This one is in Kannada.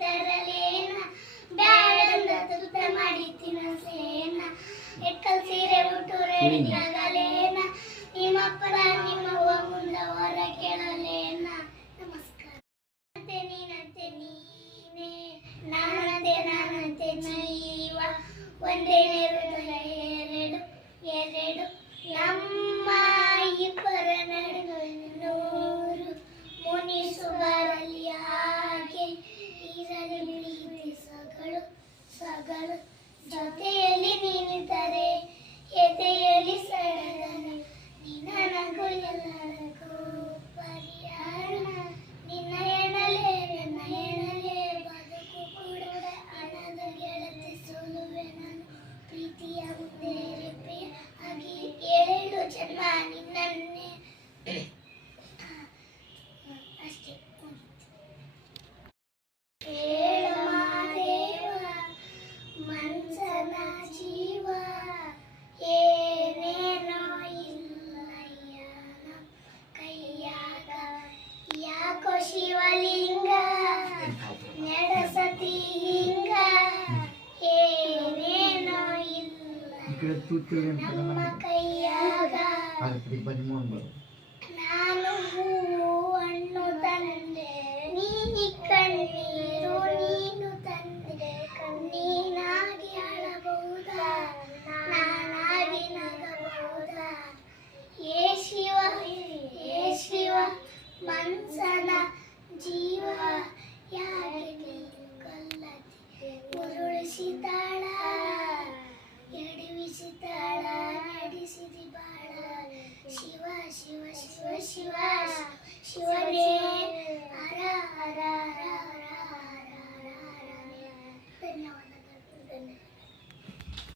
ತರಲೇನ ಬ್ಯಾಡಂದ ತುತ್ತ ಮಾಡಿ ತಿನ್ನಸೇನ ಎಕ್ಕಲ್ ಸೀರೆ ಉಟ್ಟು ರೇಡಿಯಾಗಲೇನ ನಿಮ್ಮಪ್ಪನ ನಿಮ್ಮವ್ವ ಮುಂದ ಹೊರ ಕೇಳಲೇನ. ನಮಸ್ಕಾರ. ನೀನಂತೆ ನೀನೇ ನಾನಂತೆ ನೀವ ಒಂದೇ ಎರಡು ಎರಡು ನಮ್ಮ ಇಬ್ಬರ ನೂರು ಮುನಿಸು ಬರಲಿ ಹಾಗೆ ಇರಲಿ ಪ್ರೀತಿ ಸಗಳು ಸಗಳು ಜೊತೆಯಲ್ಲಿ ನೀನಿದ್ದರೆ ಎದೆಯಲ್ಲಿ ಸಡಗರ ನಿನಗೂ ಎಲ್ಲರಿಗೂ ಪರಿಹಾರ ನಿನ್ನ ಎಣಲೆ ನನ್ನ ಎಣಲೆ ಬದುಕು ಕೂಡ ಹಣದ ಗೆಳತಿ ಸೋಲುವೆ ನಾನು ಪ್ರೀತಿಯ ಮುಂದೆ ರೆಪ್ಪೆಯ ಆಗಿ 7 ಜನ್ಮ ನಿನ್ನನ್ನೇ ಅಷ್ಟೇ. ಹೇಳಮಾದೇವ ಮನ್ಸನ ಜೀವ ಏನೇನೋ ಇಲ್ಲಯ್ಯ ನಮ್ಮ ಕೈಯಾಗ ಯಾಕೋ ಶಿವಲಿಂಗ ನಡೆಸತಿ ಹಿಂಗ ಏನೇನೋ ಇಲ್ಲ ನಮ್ಮ ಕೈಯಾಗ.